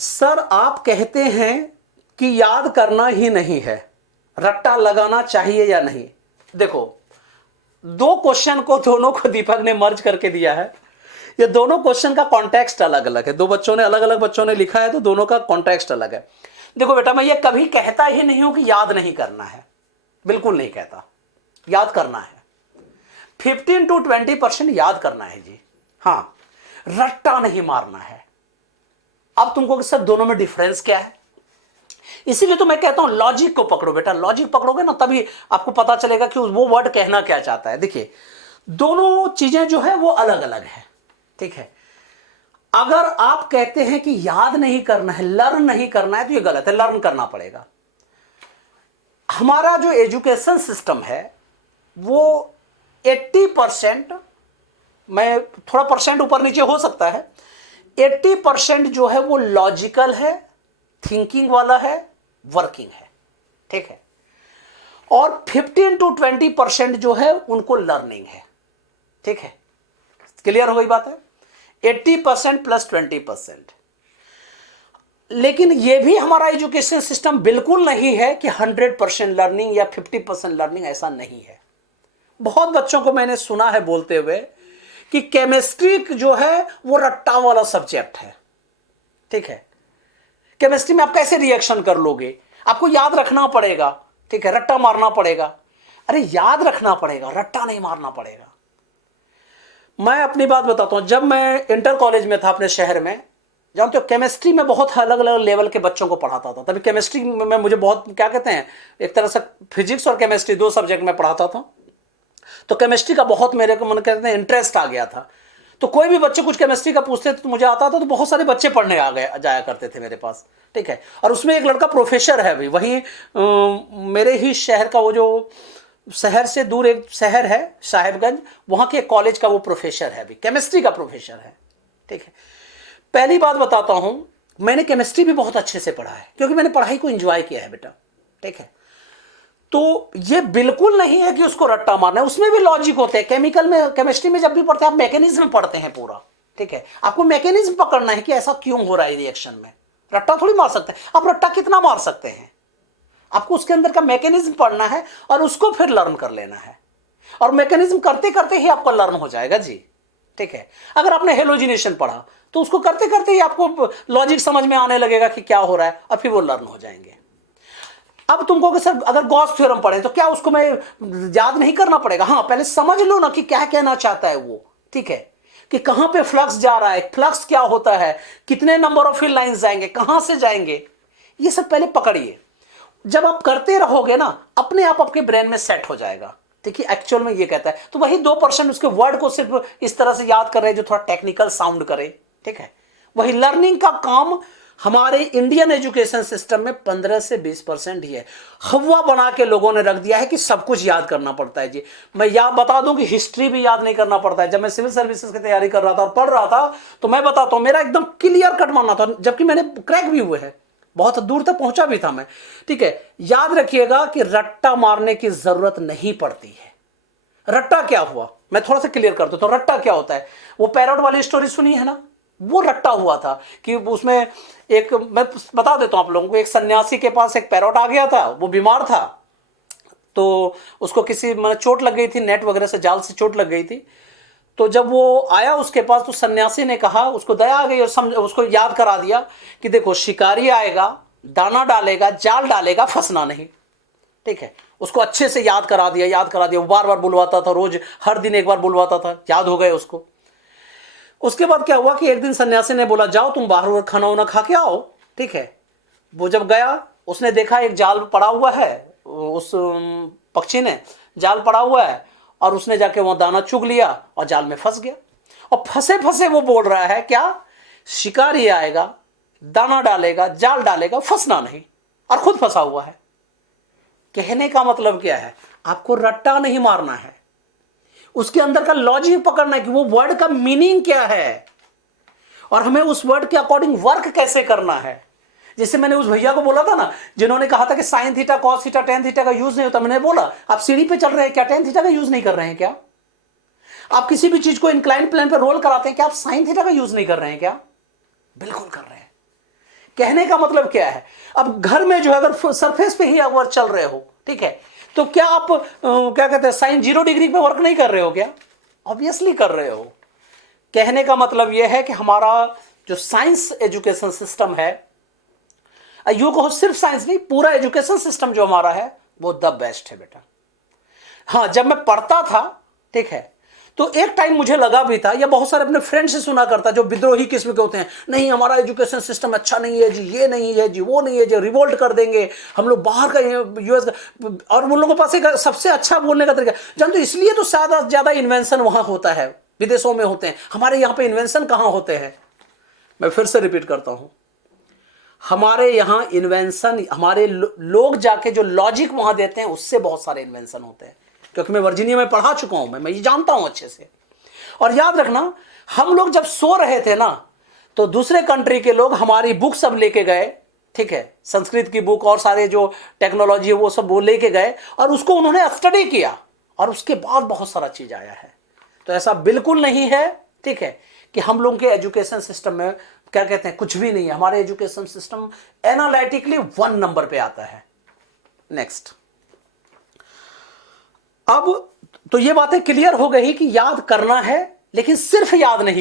Sir आप कहते हैं कि याद करना ही नहीं है, रट्टा लगाना चाहिए या नहीं। देखो, दो क्वेश्चन को दोनों को दीपक ने मर्ज करके दिया है। ये दोनों क्वेश्चन का कॉन्टेक्स्ट अलग अलग है, दो बच्चों ने अलग अलग बच्चों ने लिखा है, तो दोनों का कॉन्टेक्स्ट अलग है। देखो बेटा, मैं ये कभी कहता ही नहीं हूं कि याद नहीं करना है, बिल्कुल नहीं कहता। याद करना है, 15 to 20% याद करना है जी, हाँ, रट्टा नहीं मारना है। अब तुमको सर दोनों में डिफरेंस क्या है, इसीलिए तो मैं कहता हूं लॉजिक को पकड़ो बेटा। लॉजिक पकड़ोगे ना तभी आपको पता चलेगा कि वो वर्ड कहना क्या चाहता है। देखिए, दोनों चीजें जो है वो अलग अलग है, ठीक है। अगर आप कहते हैं कि याद नहीं करना है, लर्न नहीं करना है, तो ये गलत है, लर्न करना पड़ेगा। हमारा जो एजुकेशन सिस्टम है वो 80%, मैं थोड़ा परसेंट ऊपर नीचे हो सकता है, 80% जो है वो लॉजिकल है, थिंकिंग वाला है, वर्किंग है, ठीक है। और 15 to 20% जो है उनको लर्निंग है, ठीक है। क्लियर हो गई बात है, 80% प्लस 20%। लेकिन यह भी हमारा एजुकेशन सिस्टम बिल्कुल नहीं है कि 100% लर्निंग या 50% लर्निंग, ऐसा नहीं है। बहुत बच्चों को मैंने सुना है बोलते हुए कि केमिस्ट्री जो है वो रट्टा वाला सब्जेक्ट है, ठीक है। केमिस्ट्री में आप कैसे रिएक्शन कर लोगे, आपको याद रखना पड़ेगा, ठीक है, रट्टा मारना पड़ेगा। अरे याद रखना पड़ेगा, रट्टा नहीं मारना पड़ेगा। मैं अपनी बात बताता हूं, जब मैं इंटर कॉलेज में था अपने शहर में, जानते हो केमिस्ट्री में बहुत अलग अलग लेवल के बच्चों को पढ़ाता था। तभी केमिस्ट्री में मुझे बहुत, क्या कहते हैं, एक तरह से फिजिक्स और केमिस्ट्री दो सब्जेक्ट में पढ़ाता था, तो केमिस्ट्री का बहुत मेरे को, मन कहते हैं, इंटरेस्ट आ गया था। तो कोई भी बच्चे कुछ केमिस्ट्री का पूछते थे तो मुझे आता था, तो बहुत सारे बच्चे पढ़ने आ गए जाया करते थे मेरे पास, ठीक है। और उसमें एक लड़का प्रोफेसर है भी, वहीं मेरे ही शहर का, वो जो शहर से दूर एक शहर है साहिबगंज, वहां के कॉलेज का वो प्रोफेसर है भी, केमिस्ट्री का प्रोफेसर है, ठीक है। पहली बात बताता हूं, मैंने केमिस्ट्री भी बहुत अच्छे से पढ़ा है, क्योंकि मैंने पढ़ाई को एंजॉय किया है बेटा, ठीक है। तो ये बिल्कुल नहीं है कि उसको रट्टा मारना है, उसमें भी लॉजिक होते हैं। केमिकल में, केमिस्ट्री में जब भी पढ़ते हैं आप मैकेनिज्म पढ़ते हैं पूरा, ठीक है। आपको मैकेनिज्म पकड़ना है कि ऐसा क्यों हो रहा है रिएक्शन में, रट्टा थोड़ी मार सकते हैं आप। रट्टा कितना मार सकते हैं, आपको उसके अंदर का मैकेनिज्म पढ़ना है और उसको फिर लर्न कर लेना है, और मैकेनिज्म करते करते ही आपको लर्न हो जाएगा जी, ठीक है। अगर आपने हेलोजिनेशन पढ़ा तो उसको करते करते ही आपको लॉजिक समझ में आने लगेगा कि क्या हो रहा है, और फिर वो लर्न हो जाएंगे। अब तुमको कि सर अगर गॉस थ्योरम पढ़े तो क्या उसको मैं याद नहीं करना पड़ेगा, हाँ, पहले समझ लो ना कि क्या कहना चाहता है वो, ठीक है, कि कहां पे फ्लक्स जा रहा है, फ्लक्स क्या होता है, कितने नंबर ऑफ फील्ड लाइंस जाएंगे, कहां से जाएंगे, ये सब पहले पकड़िए। जब आप करते रहोगे ना, अपने आप आपके ब्रेन में सेट हो जाएगा। देखिए एक्चुअल में ये कहता है, तो वही 2% उसके वर्ड को सिर्फ इस तरह से याद कर रहे हैं जो थोड़ा टेक्निकल साउंड करे, ठीक है। वही लर्निंग का काम हमारे इंडियन एजुकेशन सिस्टम में 15 से 20% ही है। हवा बना के लोगों ने रख दिया है कि सब कुछ याद करना पड़ता है जी। मैं याद बता दूं कि हिस्ट्री भी याद नहीं करना पड़ता है। जब मैं सिविल सर्विसेज की तैयारी कर रहा था और पढ़ रहा था, तो मैं बताता हूं मेरा एकदम क्लियर कट मानना था, जबकि मैंने क्रैक भी हुए हैं, बहुत दूर तक पहुंचा भी था मैं, ठीक है। याद रखिएगा कि रट्टा मारने की जरूरत नहीं पड़ती है। रट्टा क्या हुआ, मैं थोड़ा सा क्लियर कर दूं तो रट्टा क्या होता है। वो पैरोट वाली स्टोरी सुनी है ना, वो रट्टा हुआ था कि उसमें एक, मैं बता देता हूं आप लोगों को, एक सन्यासी के पास एक पैरोट आ गया था, वो बीमार था, तो उसको किसी मतलब चोट लग गई थी, नेट वगैरह से, जाल से चोट लग गई थी। तो जब वो आया उसके पास, तो सन्यासी ने कहा, उसको दया आ गई और समझ, उसको याद करा दिया कि देखो शिकारी आएगा, दाना डालेगा, जाल डालेगा, फंसना नहीं, ठीक है। उसको अच्छे से याद करा दिया, याद करा दिया, बार बार बुलवाता था, रोज हर दिन एक बार बुलवाता था, याद हो गए उसको। उसके बाद क्या हुआ कि एक दिन सन्यासी ने बोला जाओ तुम बाहर खाना वाना खा के आओ, ठीक है। वो जब गया, उसने देखा एक जाल पड़ा हुआ है, उस पक्षी ने जाल पड़ा हुआ है, और उसने जाके वहां दाना चुग लिया और जाल में फंस गया। और फंसे फंसे वो बोल रहा है क्या, शिकारी आएगा, दाना डालेगा, जाल डालेगा, फंसना नहीं, और खुद फंसा हुआ है। कहने का मतलब क्या है, आपको रट्टा नहीं मारना है, उसके अंदर का लॉजिक पकड़ना है कि वो वर्ड का मीनिंग क्या है, और हमें उस वर्ड के अकॉर्डिंग वर्क कैसे करना है। जैसे मैंने उस भैया को बोला था ना, जिन्होंने कहा था कि sine theta, cos theta, tan theta का यूज नहीं होता, मैंने बोला आप सीढ़ी पे चल रहे हैं, क्या टेन थीटा का यूज नहीं कर रहे हैं क्या? आप किसी भी चीज को इंक्लाइन प्लेन पे रोल कराते हैं, क्या आप साइन थीटा का यूज नहीं कर रहे हैं क्या? बिल्कुल कर रहे हैं। कहने का मतलब क्या है, अब घर में जो है अगर सरफेस पे ही अगर चल रहे हो, ठीक है, तो क्या आप क्या कहते हैं साइन 0 डिग्री पे वर्क नहीं कर रहे हो क्या? ऑब्वियसली कर रहे हो। कहने का मतलब यह है कि हमारा जो साइंस एजुकेशन सिस्टम है, यू कहो सिर्फ साइंस नहीं, पूरा एजुकेशन सिस्टम जो हमारा है वो द बेस्ट है बेटा। हाँ, जब मैं पढ़ता था, ठीक है, तो एक टाइम मुझे लगा भी था, या बहुत सारे अपने फ्रेंड से सुना करता जो विद्रोही किस्म के होते हैं, नहीं हमारा एजुकेशन सिस्टम अच्छा नहीं है जी, ये नहीं है जी, वो नहीं है जी, रिवोल्ट कर देंगे हम लोग, बाहर का यूएस का। और उन लोगों के पास एक सबसे अच्छा बोलने का तरीका जानते हो, इसलिए तो ज्यादा इन्वेंशन वहां होता है, विदेशों में होते हैं, हमारे यहाँ पे इन्वेंशन कहाँ होते हैं। मैं फिर से रिपीट करता हूं, हमारे यहां इन्वेंशन, हमारे लोग जाके जो लॉजिक वहां देते हैं उससे बहुत सारे इन्वेंशन होते हैं, क्योंकि मैं वर्जीनिया में पढ़ा चुका हूं, मैं ये जानता हूं अच्छे से। और याद रखना, हम लोग जब सो रहे थे ना, तो दूसरे कंट्री के लोग हमारी बुक सब लेके गए, ठीक है, संस्कृत की बुक और सारे जो टेक्नोलॉजी है वो सब वो लेके गए, और उसको उन्होंने स्टडी किया, और उसके बाद बहुत सारा चीज आया है। तो ऐसा बिल्कुल नहीं है, ठीक है, कि हम लोग के एजुकेशन सिस्टम में क्या कहते हैं कुछ भी नहीं है। हमारे एजुकेशन सिस्टम एनालिटिकली 1 नंबर पे आता है। नेक्स्ट, अब तो ये बातें क्लियर हो गई कि याद करना है, लेकिन सिर्फ याद नहीं